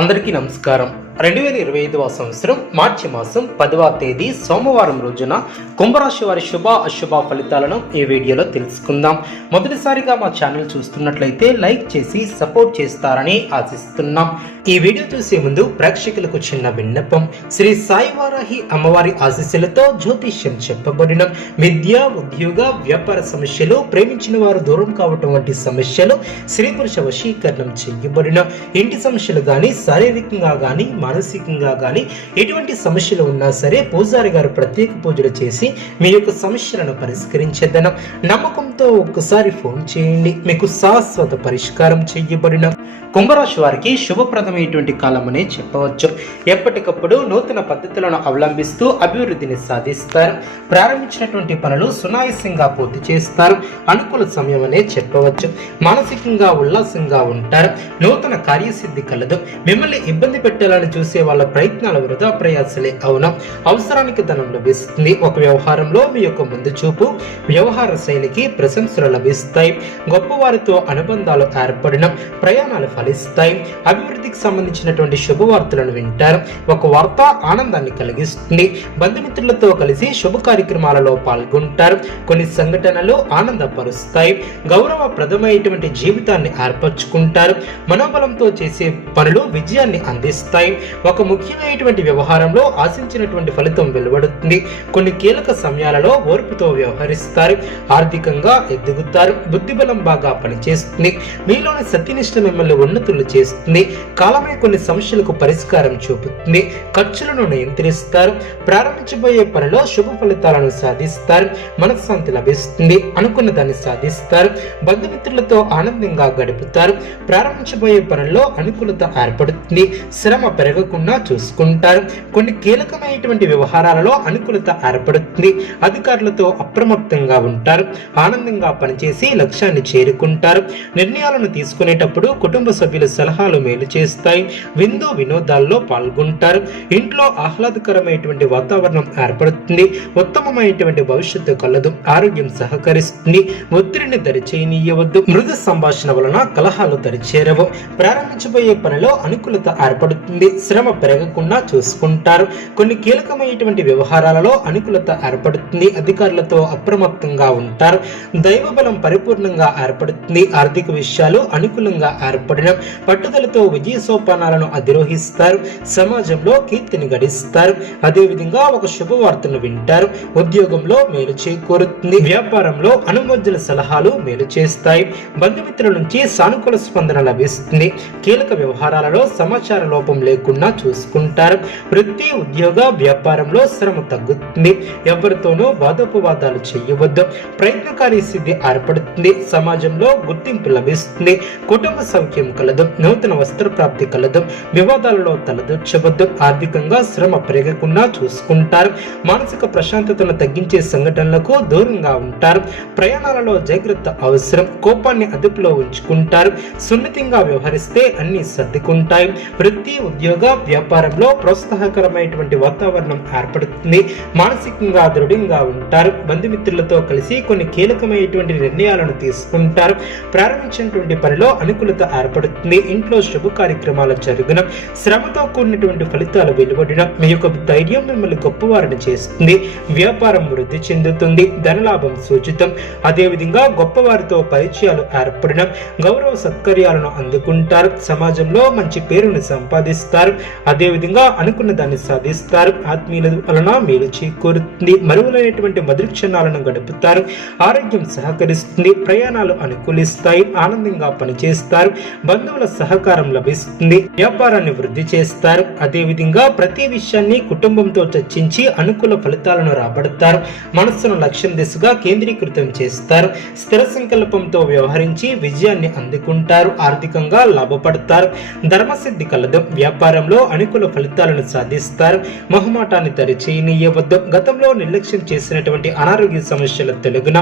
అందరికీ నమస్కారం. 2025వ సంవత్సరం మార్చి మాసం 10వ తేదీ సోమవారం రోజున కుంభరాశి వారి శుభ అశుభ ఫలితాలను ఈ వీడియోలో తెలుసుకుందాం. మొదటిసారిగా మా ఛానల్ చూస్తున్నట్లయితే లైక్ చేసి సపోర్ట్ చేస్తారని ఆశిస్తున్నాం. ఈ వీడియో చూసే ముందు ప్రేక్షకులకు చిన్న విన్నపం. శ్రీ సాయి వారాహి అమ్మవారి ఆశీస్సులతో జ్యోతిష్యం చెప్పబడిన విద్య, ఉద్యోగ, వ్యాపార సమస్యలు, ప్రేమించిన వారు దూరం కావటం వంటి సమస్యలు, స్త్రీ పురుష వశీకరణం చేయబడిన ఇంటి సమస్యలు గాని, శారీరకంగా గాని, మానసికంగా గాని ఎటువంటి సమస్యలు ఉన్నా సరే పూజారి గారు ప్రత్యేక పూజలు చేసి మీ యొక్క సమస్యలను పరిష్కరించేదనం. నమ్మకంతో ఒక్కసారి ఫోన్ చేయండి, మీకు శాశ్వత పరిష్కారం చేయబడిన. కుంభరాశి వారికి శుభప్రదమైనటువంటి కాలం అనే చెప్పవచ్చు. ఎప్పటికప్పుడు నూతన పద్ధతులను అవలంబిస్తూ అభివృద్ధిని సాధిస్తారు. ప్రారంభించినటువంటి పనులు సునాయాసంగా పూర్తి చేస్తారు. అనుకూల సమయం అనే చెప్పవచ్చు. మానసికంగా ఉల్లాసంగా ఉంటారు. నూతన కార్యసిద్ధి కలదు. మిమ్మల్ని ఇబ్బంది పెట్టాలని చూసే వాళ్ళ ప్రయత్నాల వృధా ప్రయాసలే అవునా. అవసరానికి ధనం లభిస్తుంది. ఒక వ్యవహారంలో మీ యొక్క ముందు చూపు, వ్యవహార శైలికి ప్రశంసలు లభిస్తాయి. గొప్పవారితో అనుబంధాలు ఏర్పడిన ప్రయాణాలు ఫలిస్తాయి. అభివృద్ధికి సంబంధించినటువంటి శుభవార్తలను వింటారు. ఒక వార్త ఆనందాన్ని కలిగిస్తుంది. బంధుమిత్రులతో కలిసి శుభ కార్యక్రమాలలో పాల్గొంటారు. కొన్ని సంఘటనలు ఆనందపరుస్తాయి. గౌరవప్రదమైనటువంటి జీవితాన్ని ఏర్పరచుకుంటారు. మనోబలంతో చేసే పనులు విజయాన్ని అందిస్తాయి. ఒక ముఖ్యమైనటువంటి వ్యవహారంలో ఆశించినటువంటి ఫలితం వెలువడుతుంది. కొన్ని కీలక సమయాలలో ఓర్పుతో వ్యవహరిస్తారు. ఆర్థికంగా ఎదుగుతారు. బుద్ధిబలం బాగా పనిచేస్తుంది. మీలోని సత్యనిష్ట మిమ్మల్ని ఉన్నతులు చేస్తుంది. కాలమే కొన్ని సమస్యలకు పరిష్కారం చూపుతుంది. ఖర్చులను నియంత్రిస్తారు. ప్రారంభించబోయే పనిలో శుభ ఫలితాలను సాధిస్తారు. మనశ్శాంతి లభిస్తుంది. అనుకున్న దాన్ని సాధిస్తారు. బంధుమిత్రులతో ఆనందంగా గడుపుతారు. ప్రారంభించబోయే పనుల్లో అనుకూలత ఏర్పడుతుంది. శ్రమ పెరగకుండా చూసుకుంటారు. కొన్ని కీలకమైనటువంటి వ్యవహారాలలో అనుకూలత ఏర్పడుతుంది. అధికారులతో అప్రమత్తంగా ఉంటారు. ఆనందంగా పనిచేసి లక్ష్యాన్ని చేరుకుంటారు. నిర్ణయాలను తీసుకునేటప్పుడు కుటుంబ సభ్యుల సలహాలు మేలు చేస్తాయి. విందు వినోదాల్లో పాల్గొంటారు. ఇంట్లో ఆహ్లాదకరమైనటువంటి వాతావరణం ఏర్పడుతుంది. ఉత్తమమైనటువంటి భవిష్యత్తు కలదు. ఆరోగ్యం సహకరిస్తుంది. ఒత్తిడిని దరిచేయనీయవద్దు. మృదు సంభాషణ వలన కలహాలు దరిచేరవు. ప్రారంభించబోయే పనిలో అనుకూలత ఏర్పడుతుంది. శ్రమ పెరగకుండా చూసుకుంటారు. కొన్ని కీలకమైనటువంటి వ్యవహారాలలో అనుకూలత ఏర్పడుతుంది. అధికారులతో అప్రమత్తంగా ఉంటారు. దైవ బలం పరిపూర్ణంగా ఏర్పడుతుంది. ఆర్థిక విషయాలు అనుకూలంగా ఏర్పడిన పట్టుదలతో విజయ సోపానాలను అధిరోహిస్తారు. సమాజంలో కీర్తిని గడిస్తారు. అదేవిధంగా ఒక శుభవార్తను వింటారు. ఉద్యోగంలో మేలు చేకూరుతుంది. వ్యాపారంలో అనుమోజన సలహాలు మేలు చేస్తాయి. బంధుమిత్రుల నుంచి సానుకూల స్పందన లభిస్తుంది. కీలక వ్యవహారాలలో సమాచార లోపం లేకుండా చూసుకుంటారు. వృత్తి, ఉద్యోగ, వ్యాపారంలో శ్రమ తగ్గుతుంది. ఎవరితోనూ వాదోపవాదాలు చేయవద్దు. ప్రయత్నకారి సిద్ధి ఏర్పడుతుంది. సమాజంలో గుర్తింపు లభిస్తుంది. కుటుంబ సౌఖ్యం కలదు. నూతన వస్త్ర ప్రాప్తి కలదు. వివాదాలలో తలదూర్చవద్దు. ఆర్థికంగా శ్రమ పెరగకుండా చూసుకుంటారు. మానసిక ప్రశాంతతను తగ్గించే సంఘటనలకు దూరంగా ఉంటారు. ప్రయాణాలలో జాగ్రత్త అవసరం. కోపాన్ని అదుపులో ఉంచుకుంటారు. సున్నితంగా వ్యవహరిస్తే అన్ని సర్దుకుంటాయి. వృత్తి, ఉద్యోగ, వ్యాపారంలో ప్రోత్సాహకరమైనటువంటి వాతావరణం ఏర్పడుతుంది. మానసికంగా దృఢంగా ఉంటారు. బంధుమిత్రులతో కలిసి కొన్ని కీలకమైనటువంటి నిర్ణయాలను తీసుకుంటారు. ప్రారంభించినటువంటి పనిలో అనుకూలత ఏర్పడుతుంది. ఇంట్లో శుభ కార్యక్రమాలు జరుగున శ్రమతో కూడినటువంటి ఫలితాలు వెలువడిన మీ యొక్క ధైర్యం మిమ్మల్ని గొప్పవారిని చేస్తుంది. వ్యాపారం వృద్ధి చెందుతుంది. ధనలాభం సూచితం. అదేవిధంగా గొప్పవారితో పరిచయాలు ఏర్పడిన గౌరవ సత్కార్యాలను అందుకుంటారు. సమాజంలో మంచి పేరును సంపాదిస్తారు. అదేవిధంగా అనుకున్న దాన్ని సాధిస్తారు. ఆత్మీయుల వలన మేలు చేకూరుతుంది. మరువులైనటువంటి మధుర క్షణాలను గడుపుతారు. ఆరోగ్యం సహకరిస్తుంది. ప్రయాణాలు అనుకూలిస్తాయి. ఆనందంగా పనిచేస్తారు. బంధువుల సహకారం లభిస్తుంది. వ్యాపారాన్ని వృద్ధి చేస్తారు. అదేవిధంగా ప్రతి విషయాన్ని కుటుంబంతో చర్చించి అనుకూల ఫలితాలను రాబడతారు. మనస్సును లక్ష్యం దిశగా కేంద్రీకృతం చేస్తారు. స్థిర సంకల్పంతో వ్యవహరించి విజయాన్ని అందుకుంటారు. ఆర్థికంగా లాభపడతారు. ధర్మసిద్ధి కలదు. వ్యాపారంలో అనుకూల ఫలితాలను సాధిస్తారు. మొహమాటాన్ని దరిచేయనీయవద్దు. గతంలో నిర్లక్ష్యం చేసినటువంటి అనారోగ్య సమస్యల తెలుగున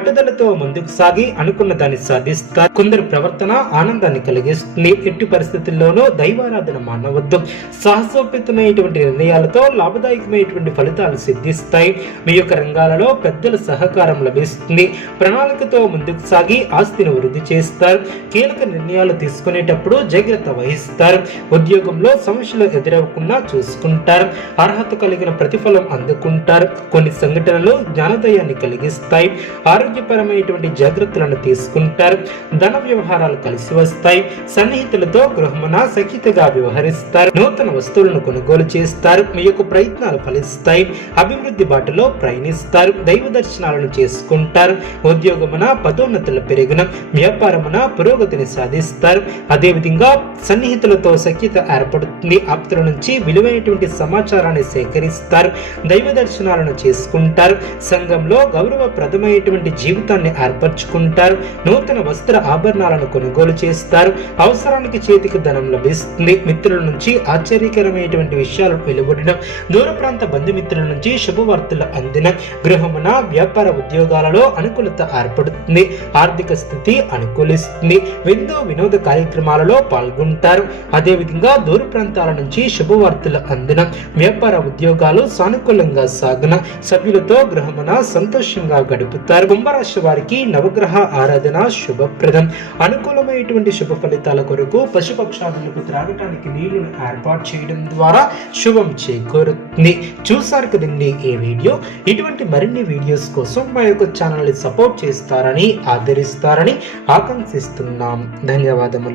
పట్టుదలతో ముందుకు సాగి అనుకున్న దాన్ని సాధిస్తారు. కొందరు ప్రవర్తన ఆనందాన్ని కలిగిస్తుంది. ఎట్టి పరిస్థితుల్లోనూ దైవారాధన మానవద్దు. సాహసోపేతమైనటువంటి నిర్ణయాలతో లాభదాయకమైనటువంటి ఫలితాలు సిద్ధిస్తాయి. మీ యొక్క రంగాలలో పెద్దల సహకారం లభిస్తుంది. ప్రణాళికతో ముందుకు సాగి ఆస్తిని వృద్ధి చేస్తారు. కీలక నిర్ణయాలు తీసుకునేటప్పుడు జాగ్రత్త వహిస్తారు. ఉద్యోగంలో సమస్యలు ఎదురవకుండా చూసుకుంటారు. అర్హత కలిగిన ప్రతిఫలం అందుకుంటారు. కొన్ని సంఘటనలు జ్ఞానోదయాన్ని కలిగిస్తాయి. ఆరోగ్యపరమైనటువంటి జాగ్రత్తలను తీసుకుంటారు. ధన వ్యవహారాలు కలిసి వస్తాయి. సన్నిహితులతో గృహమున సఖ్యతగా వ్యవహరిస్తారు. నూతన వస్తువులను కొనుగోలు చేస్తారు. మీ యొక్క ప్రయత్నాలు ఫలిస్తాయి. అభివృద్ధి బాటలో ప్రయాణిస్తారు. దైవ దర్శనాలను చేసుకుంటారు. ఉద్యోగమున పదోన్నతులు పెరిగిన, వ్యాపారమున పురోగతిని సాధిస్తారు. అదేవిధంగా సన్నిహితులతో సఖ్యత ఏర్పడుతుంది. ఆప్తుల నుంచి విలువైనటువంటి సమాచారాన్ని సేకరిస్తారు. దైవ దర్శనాలను చేసుకుంటారు. సంఘంలో గౌరవప్రదమైనటువంటి జీవితాన్ని ఏర్పరచుకుంటారు. నూతన వస్త్ర ఆభరణాలను కొనుగోలు చేస్తారు. అవసరానికి చేతికి ధనం లభిస్తుంది. మిత్రుల నుంచి ఆశ్చర్యకరమైనటువంటి విషయాలు వెలువడిన, దూర ప్రాంత బంధుమిత్రుల నుంచి శుభవార్తలు అందిన, గృహమున వ్యాపార ఉద్యోగాలలో అనుకూలత ఏర్పడుతుంది. ఆర్థిక స్థితి అనుకూలిస్తుంది. వినోద కార్యక్రమాలలో పాల్గొంటారు. అదేవిధంగా దూర ప్రాంతాల నుంచి శుభవార్తలు అందిన, వ్యాపార ఉద్యోగాలు సానుకూలంగా సాగున, సభ్యులతో గృహమున సంతోషంగా గడుపుతారు. కుంభరాశి వారికి నవగ్రహ ఆరాధన శుభప్రదం. అనుకూలమైనటువంటి శుభ ఫలితాల కొరకు పశుపక్షాదులకు త్రాగటానికి నీళ్లను ఏర్పాటు చేయడం ద్వారా శుభం చేకూరుతుంది. చూసారు కదండి ఈ వీడియో. ఇటువంటి మరిన్ని వీడియోస్ కోసం మా యొక్క ఛానల్ ని సపోర్ట్ చేస్తారని, ఆదరిస్తారని ఆకాంక్షిస్తున్నాం. ధన్యవాదములు.